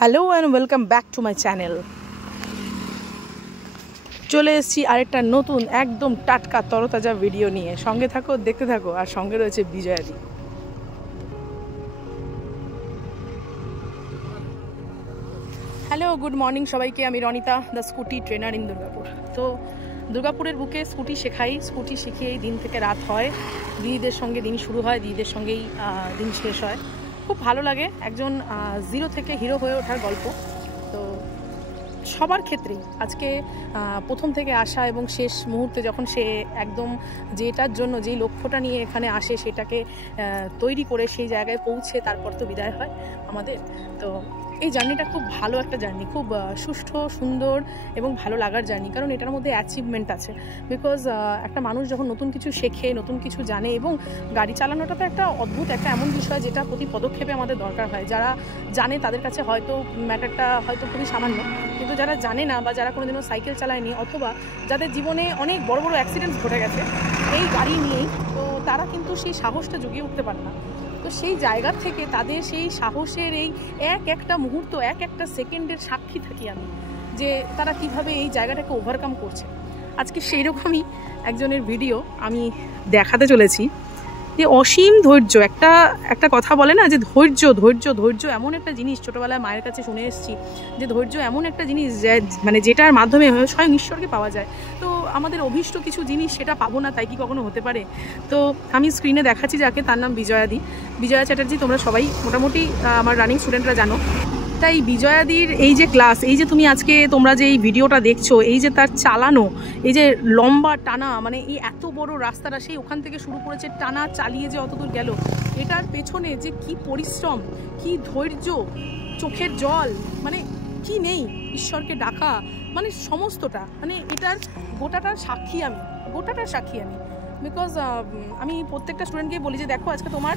Hello and welcome back to my channel. চলে এসেছি আরেকটা নতুন একদম টাটকা তরতাজা ভিডিও নিয়ে। সঙ্গে থাকো, দেখতে থাকো। আর সঙ্গে রয়েছে বিজয়াদি। হ্যালো, গুড মর্নিং সবাইকে। আমি Ronita, the scooty trainer in Durgapur. তো দুর্গাপুরের বুকে স্কুটি শেখাই। স্কুটি শিখিয়েই দিন থেকে রাত হয়। দিদিদের সঙ্গে দিন শুরু হয়, দিদিদের সঙ্গেই দিন শেষ হয়। খুব ভালো লাগে একজন জিরো থেকে হিরো হয়ে ওঠার গল্প। তো সবার ক্ষেত্রেই আজকে প্রথম থেকে আসা এবং শেষ মুহূর্তে যখন সে একদম যেটার জন্য যেই লক্ষ্যটা নিয়ে এখানে আসে সেটাকে তৈরি করে সেই জায়গায় পৌঁছে তারপর তো বিদায় হয় আমাদের। তো এই জার্নিটা খুব ভালো একটা জার্নি, খুব সুষ্ঠু, সুন্দর এবং ভালো লাগার জার্নি। কারণ এটার মধ্যে অ্যাচিভমেন্ট আছে। বিকজ একটা মানুষ যখন নতুন কিছু শেখে, নতুন কিছু জানে, এবং গাড়ি চালানোটা তো একটা অদ্ভুত একটা এমন বিষয় যেটা প্রতি পদক্ষেপে আমাদের দরকার হয়। যারা জানে তাদের কাছে হয়তো ম্যাটারটা হয়তো খুবই সামান্য, কিন্তু যারা জানে না বা যারা কোনোদিনও সাইকেল চালায়নি অথবা যাদের জীবনে অনেক বড় বড় অ্যাক্সিডেন্টস ঘটে গেছে এই গাড়ি নিয়েই, তো তারা কিন্তু সেই সাহসটা জুগিয়ে উঠতে পারে না। তো সেই জায়গা থেকে তাদের সেই সাহসের এই এক একটা মুহূর্ত, এক একটা সেকেন্ডের সাক্ষী থাকি আমি, যে তারা কিভাবে এই জায়গাটাকে ওভারকাম করছে। আজকে সেই রকমই একজনের ভিডিও আমি দেখাতে চলেছি, যে অসীম ধৈর্য। একটা কথা বলে না, যে ধৈর্য এমন একটা জিনিস, ছোটোবেলায় মায়ের কাছে শুনে এসেছি যে ধৈর্য এমন একটা জিনিস মানে যেটার মাধ্যমে স্বয়ং ঈশ্বরকে পাওয়া যায়। তো আমাদের অভীষ্ট কিছু জিনিস সেটা পাবো না, তাই কি কখনো হতে পারে? তো আমি স্ক্রিনে দেখাচ্ছি যাকে, তার নাম বিজয়াদি, বিজয়া চ্যাটার্জি। তোমরা সবাই মোটামুটি আমার রানিং স্টুডেন্টরা জানো। তাই বিজয়াদির এই যে ক্লাস, এই যে তুমি আজকে তোমরা যে এই ভিডিওটা দেখছো, এই যে তার চালানো, এই যে লম্বা টানা, মানে এই এত বড় রাস্তাটা সেই ওখান থেকে শুরু করেছে, টানা চালিয়ে যে অতদূর গেল, এটার পেছনে যে কি পরিশ্রম, কি ধৈর্য, চোখের জল, মানে কি নেই, ঈশ্বরকে ডাকা, মানে সমস্তটা, মানে এটার গোটাটার সাক্ষী আমি। বিকজ আমি প্রত্যেকটা স্টুডেন্টকেই বলি যে দেখো, আজকে তোমার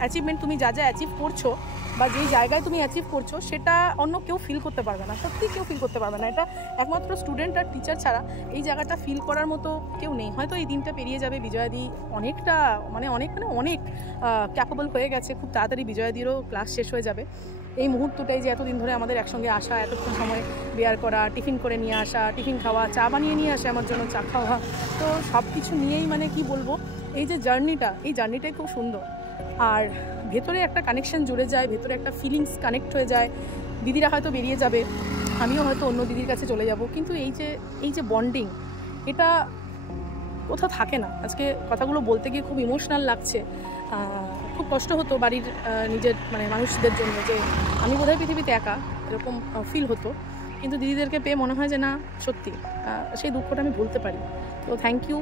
অ্যাচিভমেন্ট, তুমি যা অ্যাচিভ করছো বা যেই জায়গায় তুমি অ্যাচিভ করছো, সেটা অন্য কেউ ফিল করতে পারবে না। সত্যি কেউ ফিল করতে পারবে না। এটা একমাত্র স্টুডেন্ট আর টিচার ছাড়া এই জায়গাটা ফিল করার মতো কেউ নেই। হয়তো এই দিনটা পেরিয়ে যাবে, বিজয়াদি অনেকটা অনেক ক্যাপেবল হয়ে গেছে, খুব তাড়াতাড়ি বিজয়াদিরও ক্লাস শেষ হয়ে যাবে। এই মুহূর্তটাই যে এতদিন ধরে আমাদের একসঙ্গে আসা, এতক্ষণ সময় বেয়ার করা, টিফিন করে নিয়ে আসা, টিফিন খাওয়া, চা বানিয়ে নিয়ে আসা আমার জন্য, চা খাওয়া, তো সব কিছু নিয়েই মানে কি বলবো, এই যে জার্নিটা, এই জার্নিটাই খুব সুন্দর। আর ভেতরে একটা কানেকশন জুড়ে যায়, ভেতরে একটা ফিলিংস কানেক্ট হয়ে যায়। দিদিরা হয়তো বেরিয়ে যাবে, আমিও হয়তো অন্য দিদির কাছে চলে যাব, কিন্তু এই যে বন্ডিং, এটা কোথাও থাকে না। আজকে কথাগুলো বলতে গিয়ে খুব ইমোশনাল লাগছে। খুব কষ্ট হতো বাড়ির নিজের মানে মানুষদের জন্য, যে আমি বোধহয় পৃথিবীতে একা, এরকম ফিল হতো। কিন্তু দিদিদেরকে পেয়ে মনে হয় যে না, সত্যি সেই দুঃখটা আমি ভুলতে পারি। তো থ্যাংক ইউ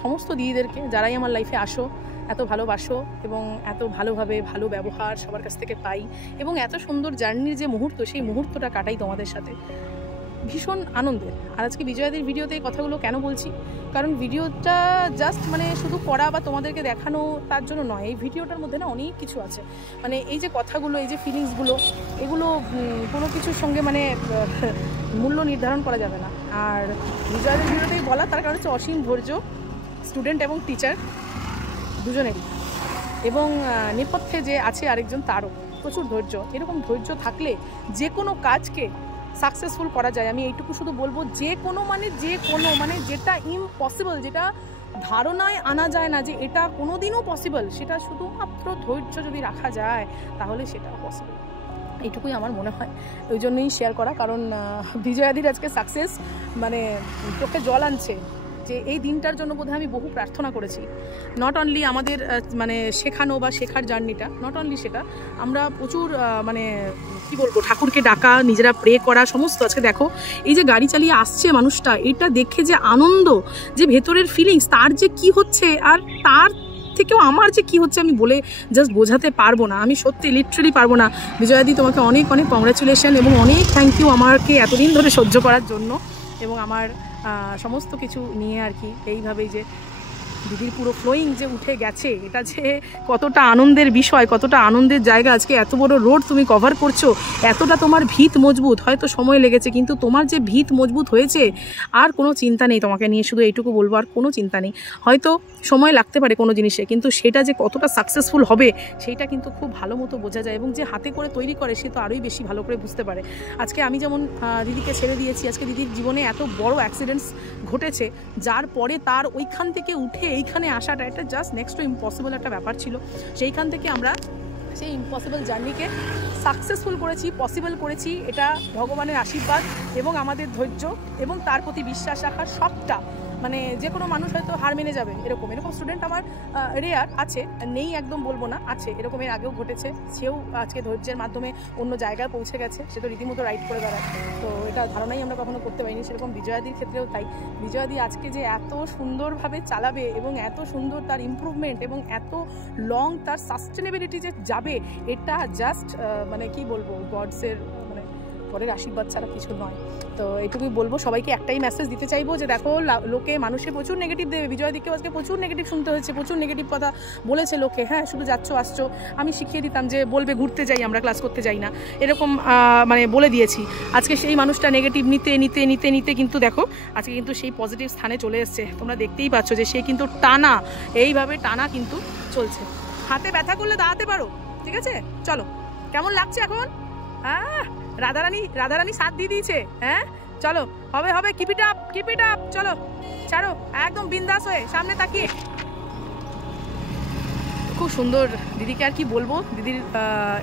সমস্ত দিদিদেরকে, যারাই আমার লাইফে আসো, এত ভালোবাসো এবং এত ভালোভাবে ভালো ব্যবহার সবার কাছ থেকে পাই, এবং এত সুন্দর জার্নির যে মুহূর্ত, সেই মুহূর্তটা কাটাই তোমাদের সাথে, ভীষণ আনন্দের। আর আজকে বিজয়াদির ভিডিওতে এই কথাগুলো কেন বলছি, কারণ ভিডিওটা জাস্ট মানে শুধু পড়া বা তোমাদেরকে দেখানো তার জন্য নয়। এই ভিডিওটার মধ্যে না অনেক কিছু আছে, মানে এই যে কথাগুলো, এই যে ফিলিংসগুলো, এগুলো কোনো কিছুর সঙ্গে মানে মূল্য নির্ধারণ করা যাবে না। আর বিজয়াদির ভিডিওতেই বলা, তার কারণ হচ্ছে অসীম ধৈর্য, স্টুডেন্ট এবং টিচার দুজনেরই, এবং নেপথ্যে যে আছে আরেকজন, তারও প্রচুর ধৈর্য। এরকম ধৈর্য থাকলে যে কোনো কাজকে সাকসেসফুল করা যায়। আমি এইটুকু শুধু বলবো, যে কোনো মানে যেটা ইম্পসিবল, যেটা ধারণায় আনা যায় না যে এটা কোনো দিনও পসিবল, সেটা শুধুমাত্র ধৈর্য যদি রাখা যায় তাহলে সেটা পসিবল। এইটুকুই আমার মনে হয়, ওই জন্যই শেয়ার করা। কারণ বিজয়াদির আজকে সাকসেস মানে চোখে জল আনছে, যে এই দিনটার জন্য বোধহয় আমি বহু প্রার্থনা করেছি। নট অনলি আমাদের মানে শেখানো বা শেখার জার্নিটা, নট অনলি সেটা, আমরা প্রচুর মানে কি বলবো, ঠাকুরকে ডাকা, নিজেরা প্রে করা, সমস্ত। আজকে দেখো এই যে গাড়ি চালিয়ে আসছে মানুষটা, এটা দেখে যে আনন্দ, যে ভেতরের ফিলিংস, তার যে কি হচ্ছে, আর তার থেকেও আমার যে কি হচ্ছে, আমি বলে জাস্ট বোঝাতে পারবো না। আমি সত্যি লিটারালি পারবো না। বিজয়াদি, তোমাকে অনেক অনেক কংগ্রাচুলেশন এবং অনেক থ্যাংক ইউ আমাকে এতদিন ধরে সহ্য করার জন্য, এবং আমার সমস্ত কিছু নিয়ে আর কি এইভাবেই যে দিদির পুরো ফ্লোয়িং যে উঠে গেছে, এটা যে কতটা আনন্দের বিষয়, কতটা আনন্দের জায়গা। আজকে এত বড় রোড তুমি কভার করছো, এতটা তোমার ভিত মজবুত, হয়তো সময় লেগেছে, কিন্তু তোমার যে ভিত মজবুত হয়েছে আর কোনো চিন্তা নেই তোমাকে নিয়ে। শুধু এইটুকু বলবো, আর কোনো চিন্তা নেই। হয়তো সময় লাগতে পারে কোনো জিনিসে, কিন্তু সেটা যে কতটা সাকসেসফুল হবে সেইটা কিন্তু খুব ভালো মতো বোঝা যায়, এবং যে হাতে করে তৈরি করে সে তো আরোই বেশি ভালো করে বুঝতে পারে। আজকে আমি যেমন দিদিকে ছেড়ে দিয়েছি, আজকে দিদির জীবনে এত বড় অ্যাক্সিডেন্টস ঘটেছে, যার পরে তার ওইখান থেকে উঠে এইখানে আসাটা এটা জাস্ট নেক্সট টু ইম্পসিবল একটা ব্যাপার ছিল। সেইখান থেকে আমরা সেই ইম্পসিবল জার্নিকে সাকসেসফুল করেছি, পসিবল করেছি। এটা ভগবানের আশীর্বাদ এবং আমাদের ধৈর্য এবং তার প্রতি বিশ্বাস রাখার সবটা। মানে যে কোনো মানুষ হয়তো হার মেনে যাবে, এরকম স্টুডেন্ট আমার রেয়ার আছে, নেই একদম বলবো না, আছে, এরকম এর আগেও ঘটেছে। সেও আজকে ধৈর্যের মাধ্যমে অন্য জায়গায় পৌঁছে গেছে, সে তো রীতিমতো রাইড করে বেড়ায়। তো এটা ধারণাই আমরা কখনো করতে পারিনি। সেরকম বিজয়াদির ক্ষেত্রেও তাই। বিজয়াদি আজকে যে এত সুন্দরভাবে চালাবে এবং এত সুন্দর তার ইমপ্রুভমেন্ট এবং এত লং তার সাস্টেনেবিলিটি যে যাবে, এটা জাস্ট মানে কি বলবো, গডসের মানে পরের আশীর্বাদ ছাড়া কিছু নয়। তো এইটুকুই বলবো, সবাইকে একটাই মেসেজ দিতে চাইবো যে দেখো, লোকে মানুষে প্রচুর নেগেটিভ দেবে। বিজয়াদিকেও আজকে প্রচুর নেগেটিভ শুনতে হয়েছে, প্রচুর নেগেটিভ কথা বলেছে লোকে। হ্যাঁ, শুধু যাচ্ছ আসছো, আমি শিখিয়ে দিতাম যে বলবে ঘুরতে যাই, আমরা ক্লাস করতে যাই না, এরকম মানে বলে দিয়েছি। আজকে সেই মানুষটা নেগেটিভ নিতে নিতে নিতে নিতে কিন্তু দেখো আজকে কিন্তু সেই পজিটিভ স্থানে চলে এসছে। তোমরা দেখতেই পাচ্ছ যে সে কিন্তু টানা, এইভাবে টানা কিন্তু চলছে। হাতে ব্যথা করলে দাঁড়াতে পারো, ঠিক আছে? চলো, কেমন লাগছে এখন? রাধারানী সাথ দিয়ে দিয়েছে। হ্যাঁ, চলো, হবে হবে, কিপ ইট আপ, চলো, ছাড়ো, একদম বিন্দাস হয়ে সামনে তাকিয়ে। খুব সুন্দর দিদিকে আর কি বলবো, দিদির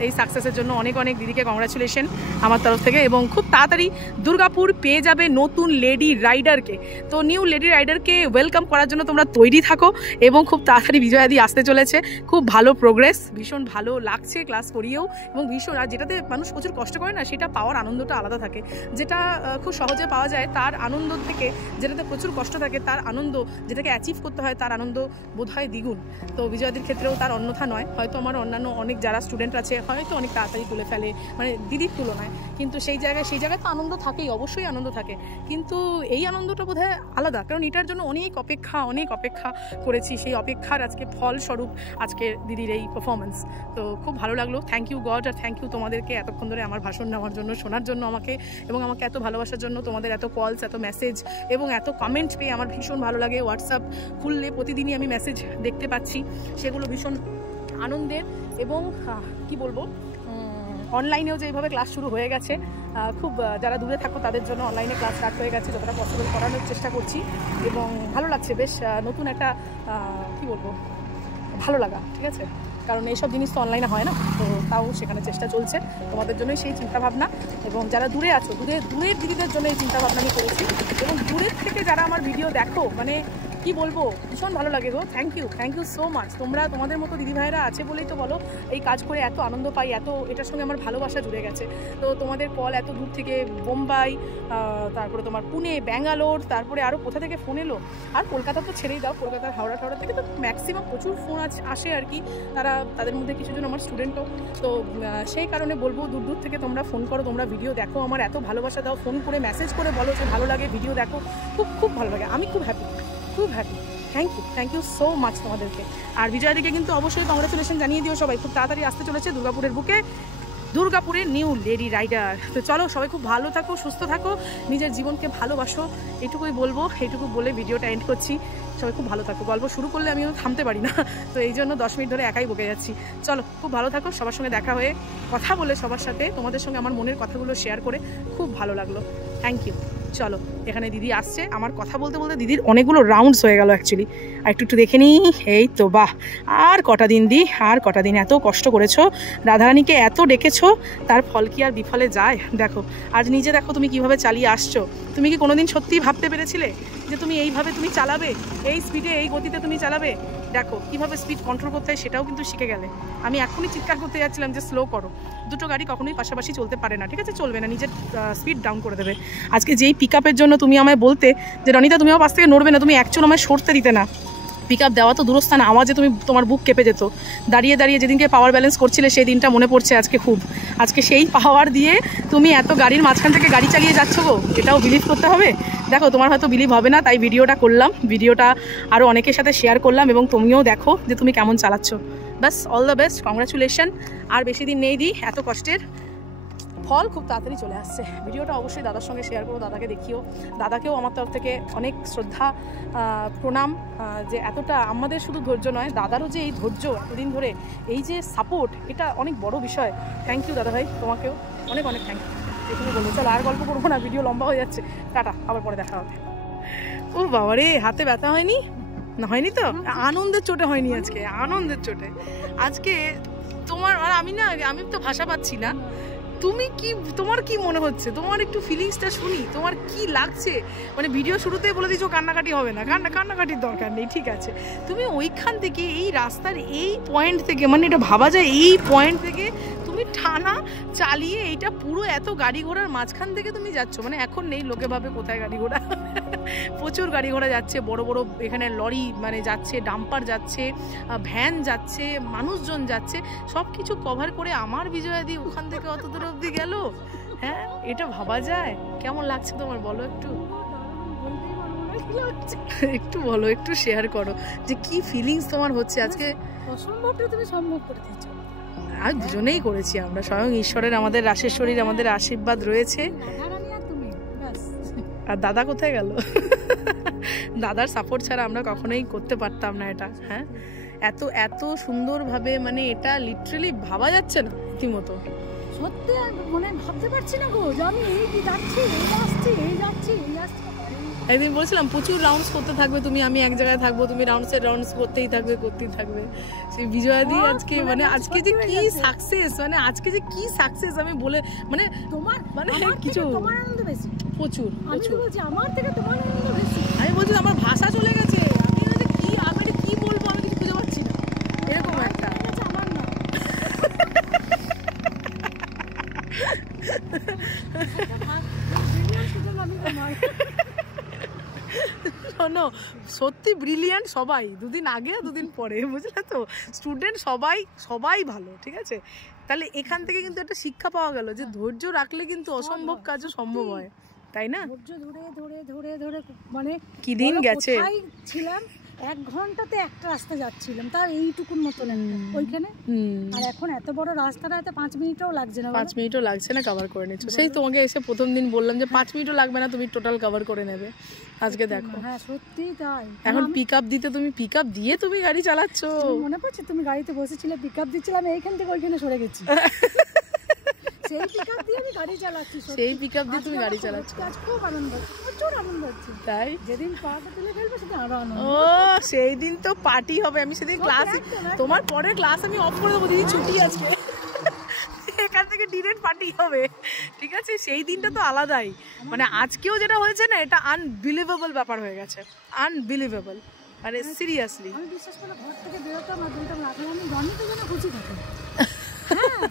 এই সাকসেসের জন্য অনেক অনেক দিদিকে কংগ্রাচুলেশন আমার তরফ থেকে। এবং খুব তাড়াতাড়ি দুর্গাপুর পেয়ে যাবে নতুন লেডি রাইডারকে। তো নিউ লেডি রাইডারকে ওয়েলকাম করার জন্য তোমরা তৈরি থাকো, এবং খুব তাড়াতাড়ি বিজয়াদি আসতে চলেছে। খুব ভালো প্রোগ্রেস, ভীষণ ভালো লাগছে ক্লাস করিয়েও, এবং ভীষণ, আর যেটাতে মানুষ প্রচুর কষ্ট করে না, সেটা পাওয়ার আনন্দটা আলাদা থাকে। যেটা খুব সহজে পাওয়া যায় তার আনন্দ থেকে যেটাতে প্রচুর কষ্ট থাকে তার আনন্দ, যেটাকে অ্যাচিভ করতে হয় তার আনন্দ বোধ হয় দ্বিগুণ। তো বিজয়াদির ক্ষেত্রেও তার অন্যথা নয়। হয়তো আমার অন্যান্য অনেক যারা স্টুডেন্ট আছে হয়তো অনেক তাড়াতাড়ি তুলে ফেলে, মানে দিদির তুলনায়, কিন্তু সেই জায়গায় তো আনন্দ থাকেই, অবশ্যই আনন্দ থাকে, কিন্তু এই আনন্দটা বোধহয় আলাদা, কারণ এটার জন্য অনেক অপেক্ষা করেছি। সেই অপেক্ষার আজকে ফলস্বরূপ আজকে দিদির এই পারফরমেন্স। তো খুব ভালো লাগলো। থ্যাংক ইউ গড, আর থ্যাংক ইউ তোমাদেরকে এতক্ষণ ধরে আমার ভাষণ নেওয়ার জন্য, শোনার জন্য আমাকে, এবং আমাকে এত ভালোবাসার জন্য। তোমাদের এত কলস, এত মেসেজ এবং এত কমেন্ট পেয়ে আমার ভীষণ ভালো লাগে। হোয়াটসঅ্যাপ খুললে প্রতিদিনই আমি মেসেজ দেখতে পাচ্ছি, সেগুলো ভীষণ আনন্দের। এবং কি বলবো, অনলাইনেও যে এইভাবে ক্লাস শুরু হয়ে গেছে, খুব যারা দূরে থাকো তাদের জন্য অনলাইনে ক্লাস স্টার্ট হয়ে গেছে, যতটা পসিবল করানোর চেষ্টা করছি, এবং ভালো লাগছে। বেশ নতুন একটা কি বলবো, ভালো লাগা, ঠিক আছে? কারণ এইসব জিনিস তো অনলাইনে হয় না, তো তাও সেখানে চেষ্টা চলছে। তোমাদের জন্যই সেই চিন্তাভাবনা, এবং যারা দূরে আছো, দূরের দিদিদের জন্য এই চিন্তাভাবনা আমি করেছি। এবং দূরের থেকে যারা আমার ভিডিও দেখো, মানে কি বলবো, ভীষণ ভালো লাগে গো। Thank you so much. তোমাদের মতো দিদিভাইরা আছে বলেই তো বলো এই কাজ করে এত আনন্দ পাই, এত এটার সঙ্গে আমার ভালোবাসা জুড়ে গেছে। তো তোমাদের কল এত দূর থেকে, বোম্বাই, তারপরে তোমার পুনে, ব্যাঙ্গালোর, তারপরে আরও কোথা থেকে ফোন এলো, আর কলকাতা তো ছেড়েই দাও, কলকাতার হাওড়া থেকে তো ম্যাক্সিমাম প্রচুর ফোন আসে আর কি। তাদের মধ্যে কিছুজন আমার স্টুডেন্টও। তো সেই কারণে বলবো, দূর থেকে তোমরা ফোন করো, তোমরা ভিডিও দেখো, আমার এত ভালোবাসা দাও, ফোন করে মেসেজ করে বলো যে ভালো লাগে, ভিডিও দেখো, খুব ভালো লাগে। আমি খুব happy. Thank you so much তোমাদেরকে। আর বিজয়াদিকে কিন্তু অবশ্যই কংগ্রাচুলেশন জানিয়ে দিও সবাই। খুব তাড়াতাড়ি আসতে চলেছে দুর্গাপুরের বুকে, দুর্গাপুরের নিউ লেডি রাইডার। তো চলো, সবাই খুব ভালো থাকো, সুস্থ থাকো, নিজের জীবনকে ভালোবাসো, এইটুকুই বলবো। এইটুকু বলে ভিডিওটা এন্ড করছি। সবাই খুব ভালো থাকো। গল্প শুরু করলে আমিও থামতে পারি না, তো এই জন্য 10 মিনিট ধরে একাই বকে যাচ্ছি। চলো, খুব ভালো থাকো। সবার সঙ্গে দেখা হয়ে, কথা বলে, সবার সাথে তোমাদের সঙ্গে আমার মনের কথাগুলো শেয়ার করে খুব ভালো লাগলো। Thank you. চলো, এখানে দিদি আসছে। আমার কথা বলতে বলতে দিদির অনেকগুলো রাউন্ডস হয়ে গেল অ্যাকচুয়ালি। আর একটু দেখে নিই। এই তো, বাহ, আর কটা দিন এত কষ্ট করেছো, রাধারানীকে এত ডেকেছো, তার ফল কি আর বিফলে যায়? দেখো, আজ নিজে দেখো তুমি কিভাবে চালিয়ে আসছো। তুমি কি কোনোদিন সত্যিই ভাবতে পেরেছিলে যে তুমি এইভাবে তুমি চালাবে, এই স্পিডে, এই গতিতে তুমি চালাবে? দেখো কিভাবে স্পিড কন্ট্রোল করতে হয়, সেটাও কিন্তু শিখে গেলে। আমি এখনই চিৎকার করতে যাচ্ছিলাম যে স্লো করো। দুটো গাড়ি কখনোই পাশাপাশি চলতে পারে না, ঠিক আছে? চলবে না, নিজের স্পিড ডাউন করে দেবে। আজকে যেই পিক আপের জন্য তুমি আমায় বলতে যে রনিতা তুমি আমার পাশ থেকে নড়বে না, তুমি একচুয়ালি আমায় সরতে দিতে না, পিক আপ দেওয়া তো দূরস্থান, আওয়াজে তোমার বুক কেঁপে যেত। দাঁড়িয়ে দাঁড়িয়ে যেদিনকে পাওয়ার ব্যালেন্স করছিলে সেই দিনটা মনে পড়ছে আজকে খুব। আজকে সেই পাওয়ার দিয়ে তুমি এত গাড়ির মাঝখান থেকে গাড়ি চালিয়ে যাচ্ছ গো, এটাও বিলিভ করতে হবে। দেখো তোমার হয়তো বিলিভ হবে না, তাই ভিডিওটা করলাম, ভিডিওটা আরও অনেকের সাথে শেয়ার করলাম এবং তুমিও দেখো যে তুমি কেমন চালাচ্ছ। ব্যাস, অল দ্য বেস্ট, কংগ্রাচুলেশন। আর বেশি দিন নেই এত কষ্টের ফল খুব তাড়াতাড়ি চলে আসছে। ভিডিওটা অবশ্যই দাদার সঙ্গে শেয়ার করো, দাদাকে দেখিও। দাদাকেও আমার তরফ থেকে অনেক শ্রদ্ধা, প্রণাম, যে এতটা আমাদের শুধু ধৈর্য নয়, দাদারও যে এই ধৈর্য এতদিন ধরে, এই যে সাপোর্ট, এটা অনেক বড় বিষয়। থ্যাংক ইউ দাদা ভাই, তোমাকেও অনেক অনেক থ্যাংক ইউ। এখানে বলবো, চলো আর গল্প করবো না, ভিডিও লম্বা হয়ে যাচ্ছে। টাটা, আবার পরে দেখা হবে। ও বাবা রে, হাতে ব্যথা হয়নি? না হয়নি তো? আনন্দের চোটে হয়নি আজকে, আনন্দের চোটে আজকে তোমার। আর আমি তো ভাষা পাচ্ছি না। তোমার কি মনে হচ্ছে? তোমার একটু ফিলিংসটা শুনি, তোমার কি লাগছে? মানে ভিডিও শুরুতেই বলে দিচ্ছ কান্নাকাটি হবে না, কান্নাকাটির দরকার নেই, ঠিক আছে। তুমি ওইখান থেকে, এই রাস্তার এই পয়েন্ট থেকে, মানে এটা ভাবা যায়, এই পয়েন্ট থেকে তুমি টানা চালিয়ে এইটা পুরো এত গাড়ি ঘোড়ার মাঝখান থেকে তুমি যাচ্ছ। মানে এখন নেই, লোকে ভাবে কোথায় গাড়ি ঘোড়া, প্রচুর গাড়ি ঘোড়া যাচ্ছে, বড় বড় এখানে লরি মানে যাচ্ছে, ডাম্পার যাচ্ছে, ভ্যান যাচ্ছে, মানুষজন যাচ্ছে, সব কিছু কভার করে আমার বিজয়াদি ওখান থেকে অত দূর অব্দি গেল। হ্যাঁ, এটা ভাবা যায়? কেমন লাগছে তোমার বলো একটু? একটু বলো, একটু শেয়ার করো যে কি ফিলিংস তোমার হচ্ছে আজকে। অসম্ভবটা তুমি সম্ভব করে দিচ্ছ। আর দুজনেই করেছি আমরা, স্বয়ং ঈশ্বরের, আমাদের রাশেশ্বরীর আমাদের আশীর্বাদ রয়েছে। আর দাদা কোথায় গেল? দাদার সাপোর্ট ছাড়া আমরা কখনোই করতে পারতাম না এটা। হ্যাঁ, এত এত সুন্দরভাবে, মানে এটা লিটারালি ভাবা যাচ্ছে না রীতিমতো। সত্যি মানে ভাবতে পারছি না গো, যে আমি এই যাচ্ছি, এই আসছি, এই যাচ্ছি, এই আসছি। একদিন বলছিলাম প্রচুর রাউন্ডস করতে থাকবে তুমি, আমি এক জায়গায় থাকবো, তুমি রাউন্ডস করতেই থাকবে। সেই বিজয়াদি আজকে, মানে আজকে যে কি সাকসেস, মানে আজকে যে কি সাকসেস আমি বলে, মানে তোমার মানে কিছু তোমার আনন্দ বেশি, প্রচুর। আমি বলছি আমার থেকে তোমার আনন্দ বেশি। আমি বলছি আমার ভাষা চলে গেছে, আমি কি বলবো, আমি কিছু খুঁজে পাচ্ছি না, এরকম একটা। আমার না শোনো, সত্যি ব্রিলিয়ান্ট সবাই, দুদিন আগে দুদিন পরে, বুঝলে তো, স্টুডেন্ট সবাই ভালো, ঠিক আছে। তাহলে এখান থেকে কিন্তু একটা শিক্ষা পাওয়া গেল যে ধৈর্য রাখলে কিন্তু অসম্ভব কাজও সম্ভব হয়, তাই না? ধৈর্য ধরে মানে কি দিন গেছে। ছিলাম 1 ঘন্টাতে একটা রাস্তা যাচ্ছিলাম, তার এইটুকুন মতন ওইখানে। আর এখন এত বড় রাস্তাটা, এত 5 মিনিটও লাগছে না, 5 মিনিটও লাগছে না, কভার করে নিচ্ছ। সেই তোমাকে এসে প্রথম দিন বললাম যে 5 মিনিটও লাগবে না, তুমি টোটাল কভার করে নেবে। আজকে দেখো, হ্যাঁ সত্যি তাই। এখন পিক আপ দিয়ে তুমি গাড়ি চালাচ্ছ। মনে পড়ছে তুমি গাড়িতে বসেছিলে, পিক আপ দিচ্ছিলাম, এইখান থেকে ওইখানে সরে গেছি। সেই পিক আপ দিয়ে আমি গাড়ি চালাচ্ছি, সেই পিক আপ দিয়ে তুমি গাড়ি চালাচ্ছ। আজ খুব আনন্দ, প্রচুর আনন্দ হচ্ছে। তাই যেদিন পাটা তুলে ফেলবে সেদিন আরো আনন্দ। ও, সেই দিন তো পার্টি হবে। আমি সেদিন ক্লাস, তোমার পরের ক্লাস আমি অফ করে দেবো, দিদি ছুটি আজকে, এখান থেকে ডিরেক্ট পার্টি হবে, ঠিক আছে। সেই দিনটা তো আলাদাই, মানে আজকেও যেটা হয়েছে না, এটা আনবিলিভেবল ব্যাপার হয়ে গেছে, আনবিলিভেবল, মানে সিরিয়াসলি। আমি বিশ্বাস করে ঘর থেকে বেরোতাম আর বলতাম রাখলাম আমি রনিতে যেন খুশি থাকে। হ্যাঁ,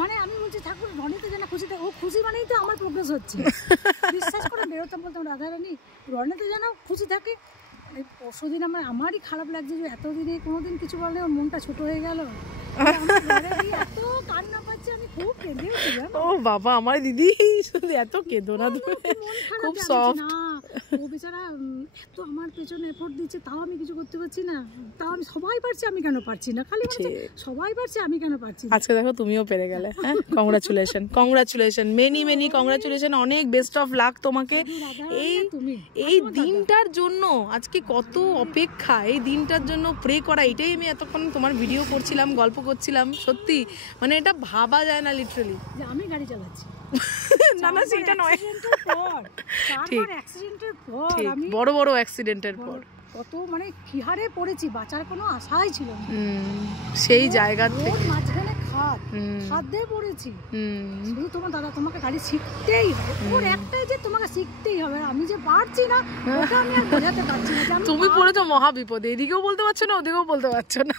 মানে আমি বলছি ঠাকুর রনিতে যেন খুশি থাকে, ও খুশি মানেই তো আমার প্রোগ্রেস হচ্ছে। বিশ্বাস করে বেরোতাম, বলতাম রাধারানী রনিতে যেন খুশি থাকে। এই পরশুদিন আমারই খারাপ লাগছে যে এতদিনে কোনোদিন কিছু বললে ওর মনটা ছোট হয়ে গেল। এত কান্না পাচ্ছে, আমি খুব কেঁদেছিলাম। ও বাবা, আমার দিদি শুধু এত কেঁদো না, খুব সফট। ও বেচারা এত আমার পেছনে এফোর্ট দিচ্ছে, তাও আমি কিছু করতে পারছি না। তাও আমি সবাই পারছি, আমি কেন পারছি না? খালি সবাই পারছে, আমি কেন পারছি না? আজকে দেখো তুমিও পেরে গেলে। হ্যাঁ, কংগ্রাচুলেশন, মেনি কংগ্রাচুলেশন, অনেক বেস্ট অফ লাক তোমাকে। এই দিনটার জন্য আজকে কত অপেক্ষা, এই দিনটার জন্য প্রে করা, এটাই আমি এতক্ষণ তোমার ভিডিও করছিলাম, গল্প করছিলাম। সত্যি মানে এটা ভাবা যায় না লিটারালি যে আমি গাড়ি চালাচ্ছি। না সেটা নয়, ঠিক বড় অ্যাক্সিডেন্টের পর কত মানে কি হারে পড়েছি, বাঁচার কোনো আশাই ছিল না। সেই জায়গা থেকে মাঝখানে খাদ দিয়ে পড়েছি। শুধু তোমার দাদা তোমাকে গাড়ি শিখতেই হবে, ওর একটাই যে তোমাকে শিখতেই হবে। আমি যে পারছি না ওটা আমি আর বোঝাতে পারছি না। তুমি পড়েছো মহা বিপদে, এদিকেও বলতে পারছো না, ওদিকেও বলতে পারছো না,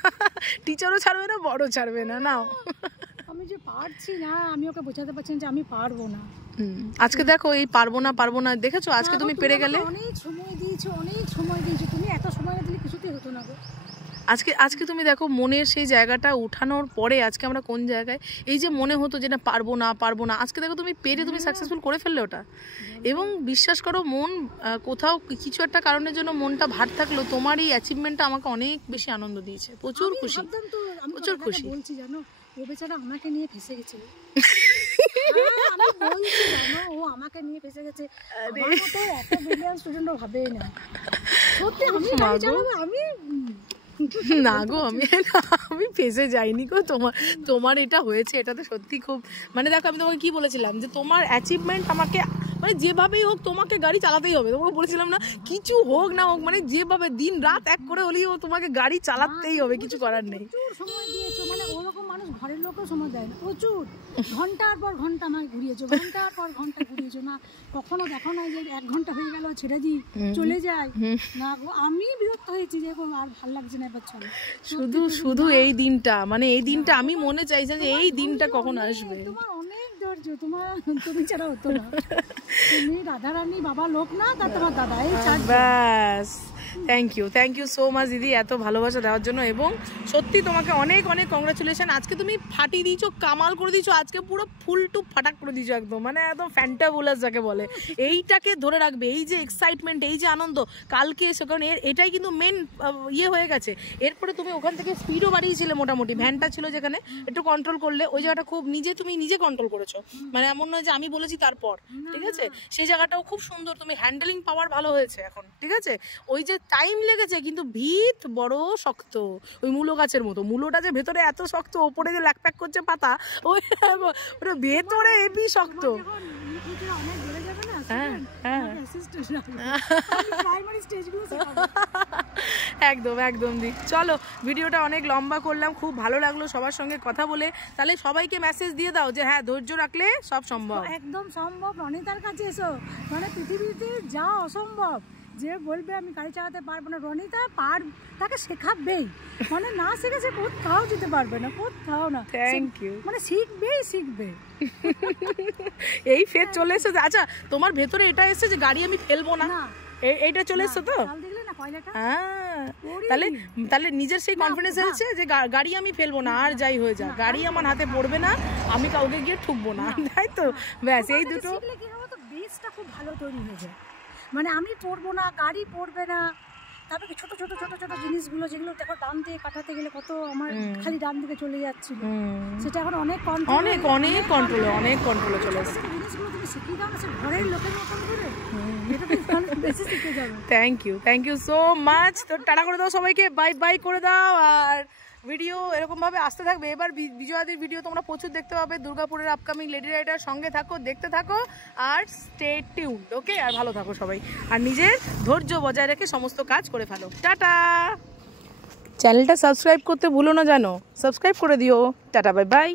টিচারও ছাড়বে না, বড় ছাড়বে না। নাও, আমি যে পারছি না, আমি ওকে বোঝাতে পারছি না যে আমি পারবো না। আজকে দেখো এই পারবো না দেখেছো, আজকে তুমি পেরে গেলে। অনেক সময় দিয়েছো, তুমি এত সময় দিলে কিছু সত্যি হতো না গো। আজকে তুমি দেখো মনের সেই জায়গাটা উঠানোর পরে আজকে আমরা কোন জায়গায়, এই যে মনে হতো যে না পারবো না, আজকে দেখো তুমি পেরে তুমি সাকসেসফুল করে ফেললে ওটা। এবং বিশ্বাস করো মন কোথাও কিছু একটা কারণের জন্য মনটা ভার থাকলো, তোমার এই অ্যাচিভমেন্টটা আমাকে অনেক বেশি আনন্দ দিয়েছে, প্রচুর খুশি, প্রচুর খুশি। বলছি জানো ও বেচারা আমাকে নিয়ে ফেসে গেছে। আমি বলছি জানো ও আমাকে নিয়ে ফেসে গেছে। আমার মতো এত ব্রিলিয়ান্ট স্টুডেন্টও ভাবেই না সত্যি। আমি গাড়ি চালাবো আমি না গো, আমি ফেসে যাইনি গো। তোমার এটা হয়েছে, এটাতে সত্যি খুব মানে দেখো আমি তোমাকে কি বলেছিলাম যে তোমার অ্যাচিভমেন্ট আমাকে মানে যেভাবেই হোক তোমাকে গাড়ি চালাতেই হবে। তোমাকে বলেছিলাম না কিছু হোক না হোক মানে যেভাবে দিন রাত এক করে হলেও তোমাকে গাড়ি চালাতেই হবে, কিছু করার নেই। প্রচুর সময় দিয়েছো, মানে ওরকম মানুষ ঘরের লোকও সময় দেয় না। প্রচুর ঘন্টার পর ঘন্টা আমাকে ঘুরিয়েছো, ঘন্টার পর ঘন্টা ঘুরিয়েছো। না কখনো দেখো না যে 1 ঘন্টা হয়ে গেল ছেড়ে দিই চলে যায় না গো। আমি বিরক্ত হয়েছি যে আর ভালো লাগছে না এবার চলো। শুধু এই দিনটা মানে এই দিনটা আমি মনে চাইছি যে এই দিনটা কখন আসবে। তোমার অনেক ধৈর্য, তুমি ছাড়া হতো না। তুমি রাধারানী বাবা লোক না, তা তোমার দাদা এই ব্যাস। থ্যাংক ইউ সো মাচ দিদি এত ভালোবাসা দেওয়ার জন্য। এবং সত্যি তোমাকে অনেক কংগ্রাচুলেশন। আজকে তুমি ফাটিয়ে দিয়েছো, কামাল করে দিয়েছো, আজকে পুরো ফুল টু ফাটাক করে দিয়েছো একদম, মানে একদম ফ্যান্টাবুলাস যাকে বলে। এইটাকে ধরে রাখবে, এই যে এক্সাইটমেন্ট, এই যে আনন্দ কালকে এসে, কারণ এটাই কিন্তু মেন ইয়ে হয়ে গেছে। এরপরে তুমি ওখান থেকে স্পিডও বাড়িয়েছিলে মোটামুটি, ভ্যানটা ছিল যেখানে একটু কন্ট্রোল করলে, ওই জায়গাটা খুব তুমি নিজে কন্ট্রোল করেছো, মানে এমন নয় যে আমি বলেছি তারপর, ঠিক আছে। সেই জায়গাটাও খুব সুন্দর, তুমি হ্যান্ডেলিং পাওয়ার ভালো হয়েছে এখন, ঠিক আছে। ওই যে টাইম লেগেছে কিন্তু ভিত বড় শক্ত, ওই মূলো গাছের মতো। মূলোটা যে ভেতরে এত শক্ত, ওপরে যে ল্যাকপ্যাক করছে পাতা, ওই ভেতরে হেবি শক্ত। একদম দি। চলো ভিডিওটা অনেক লম্বা করলাম, খুব ভালো লাগলো সবার সঙ্গে কথা বলে। তাহলে সবাইকে মেসেজ দিয়ে দাও যে হ্যাঁ ধৈর্য রাখলে সব সম্ভব, একদম সম্ভব। রনিতার কাছে এসো, মানে পৃথিবীতে যা অসম্ভব যে বলবে আমি গাড়ি চালাতে পারবো না, রনিতা তাকে শেখাবেই, মানে না শিখেছে কোথাও যেতে পারবে না, কোথাও না। থ্যাংক ইউ, মানে শিখবে। এই ফের চলে এসেছে। আচ্ছা তোমার ভেতরে এটা এসেছে যে গাড়ি আমি ফেলবো না, এইটা চলে এসছে তো। তাহলে নিজের সেই কনফিডেন্স আছে যে গাড়ি আমি ফেলবো না, আর যাই হয়ে যাক গাড়ি আমার হাতে পড়বে না, আমি কাউকে গিয়ে ঠুকবো না, তাই তো। ব্যাস এই দুটো বেসটা খুব ভালো তৈরি হয়ে যায়, মানে আমি পড়বো না, গাড়ি পড়বে না। তারপরে ছোট জিনিসগুলো যেগুলো দেখো ডান দিকে কাটাতে গেলে কত আমার খালি ডান দিকে চলে যাচ্ছিল, সেটা এখন অনেক কন্ট্রোলে চলে আসছে। জিনিসগুলো তুমি শিখিয়ে দাও না, সে ঘরের লোকের মতন করে, বেশি শিখে যাবে। Thank you so much. তো টাটা করে দাও সবাইকে, বাই করে দাও। আর ভিডিও এরকম ভাবে আসতে থাকবে। এবার বিজয়াদির ভিডিও তোমরা প্রচুর দেখতে পাবে, দুর্গাপুরের আপকামিং লেডি রাইডার। সঙ্গে থাকো, দেখতে থাকো আর স্টে টিউনড, ওকে। আর ভালো থাকো সবাই, আর নিজের ধৈর্য বজায় রেখে সমস্ত কাজ করে ফেলো। টাটা। চ্যানেলটা সাবস্ক্রাইব করতে ভুলো না, জানো, সাবস্ক্রাইব করে দিও। টাটা, বাই।